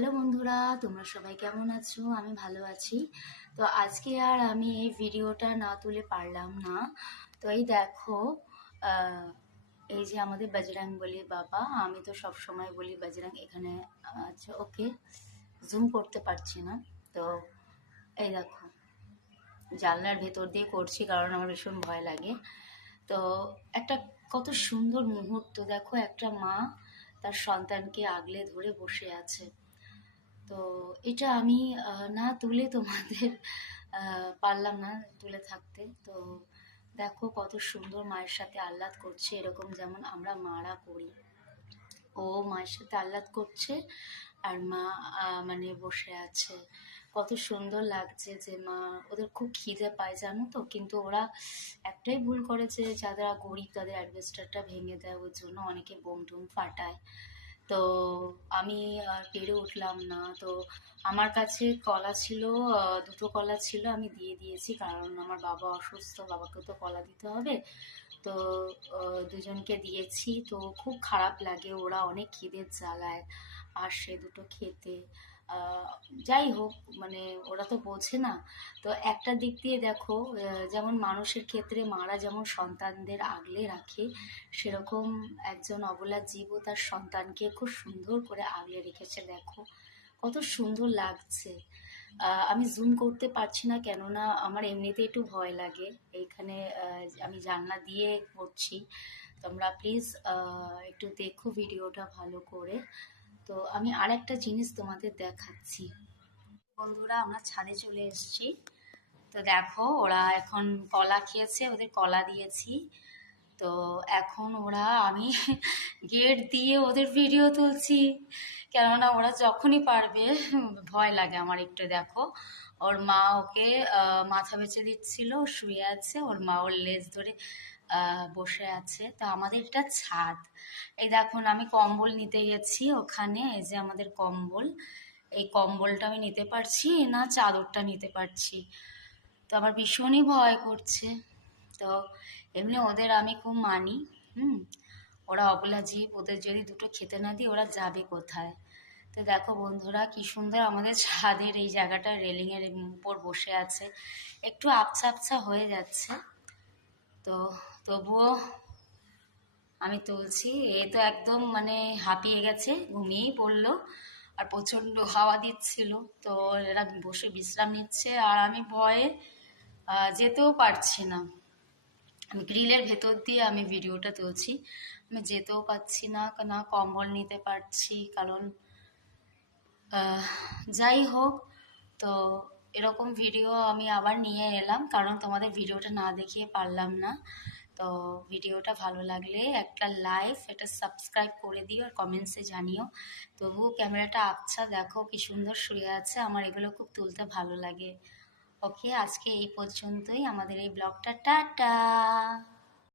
Hello বন্ধুরা, তোমরা সবাই কেমন আছো? আমি ভালো আছি। তো আজকে আর আমি এই ভিডিওটা না তুলে পারলাম না। তো এই দেখো এই যে আমাদের বাজরাং বলি বাবা, আমি তো সব সময় বলি বাজরাং, এখানে আচ্ছা ওকে জুম করতে পারছি না। তো এই দেখো, জানলার ভেতর দিয়ে করছি কারণ আমার ভীষণ ভয় লাগে। তো একটা কত সুন্দর মুহূর্ত, দেখো একটা মা তার সন্তানকে আগলে ধরে বসে আছে। তো এটা আমি না তুলে তোমাদের পারলাম না তুলে থাকতে। তো দেখো কত সুন্দর মায়ের সাথে আহ্লাদ করছে, এরকম যেমন আমরা মারা করি। ও মায়ের সাথে আহ্লাদ করছে আর মা মানে বসে আছে। কত সুন্দর লাগছে যে মা, ওদের খুব খিদে পায় জানো তো? কিন্তু ওরা একটাই ভুল করেছে যারা গরিব তাদের অ্যাডভেস্টারটা ভেঙে দেয়, ওর জন্য অনেকে বোম টুম ফাটায়। তো আমি পেরে উঠলাম না। তো আমার কাছে কলা ছিল দুটো কলা ছিল, আমি দিয়ে দিয়েছি, কারণ আমার বাবা অসুস্থ, বাবাকে তো কলা দিতে হবে। তো দুজনকে দিয়েছি। তো খুব খারাপ লাগে, ওরা অনেক খিদের জ্বালায়, আর সে দুটো খেতে। যাই হোক মানে ওরা তো বোঝে না। তো একটা দিক দিয়ে দেখো যেমন মানুষের ক্ষেত্রে মারা যেমন সন্তানদের আগলে রাখে, সেরকম একজন অবলা জীবও তার সন্তানকে খুব সুন্দর করে আগলে রেখেছে। দেখো, কত সুন্দর লাগছে। আমি জুম করতে পারছি না, কেননা আমার এমনিতে একটু ভয় লাগে। এইখানে আমি জানলা দিয়ে করছি। তোমরা প্লিজ একটু দেখো ভিডিওটা ভালো করে। তো আমি আর একটা জিনিস তোমাদের দেখাচ্ছি। বন্ধুরা, আমরা ছাদে চলে এসছি। তো দেখো, ওরা এখন কলা খেয়েছে, ওদের কলা দিয়েছি। তো এখন ওরা, আমি গেট দিয়ে ওদের ভিডিও তুলছি। কেননা ওরা যখনই পারবে, ভয় লাগে আমার একটু, দেখো। ওর মা ওকে মাথা বেঁচে দিচ্ছিল, শুয়ে আছে। ওর মা ওর লেজ ধরে বসে আছে। তো আমাদের এটা ছাদ। এই দেখুন, আমি কম্বল নিতে গেছি ওখানে, এই যে আমাদের কম্বল। এই কম্বলটা আমি নিতে পারছি না, চাদরটা নিতে পারছি। তো আমার ভীষণই ভয় করছে। তো এমনি ওদের আমি খুব মানি, হুম? ওরা অবলা জীব ওদের যদি দুটো খেতে না দিই, ওরা যাবে কোথায়? তো দেখো বন্ধুরা, কি সুন্দর আমাদের ছাদের এই জায়গাটা রেলিংয়ের উপর বসে আছে। একটু আবছা আবছা হয়ে যাচ্ছে। তো তবুও আমি তুলছি। এ তো একদম মানে হাঁপিয়ে গেছে, ঘুমিয়েই পড়ল আর প্রচণ্ড হাওয়া দিচ্ছিল। তো এরা বসে বিশ্রাম নিচ্ছে আর আমি ভয়ে যেতেও পারছি না। গ্রিলের ভেতর দিয়ে আমি ভিডিওটা তুলছি। আমি যেতেও পারছি না না কম্বল নিতে পারছি, কারণ যাই হোক, তো এরকম ভিডিও আমি আবার নিয়ে এলাম, কারণ তোমাদের ভিডিওটা না দেখিয়ে পারলাম না। তো ভিডিওটা ভালো লাগলে একটা লাইক, একটা সাবস্ক্রাইব করে দিও আর কমেন্টসে জানিও। তবুও ক্যামেরাটা আচ্ছা দেখো কি সুন্দর শুয়ে আছে, আমার এগুলো খুব তুলতে ভালো লাগে। ওকে আজকে এই পর্যন্তই। আমাদের এই ব্লগটা টাটা!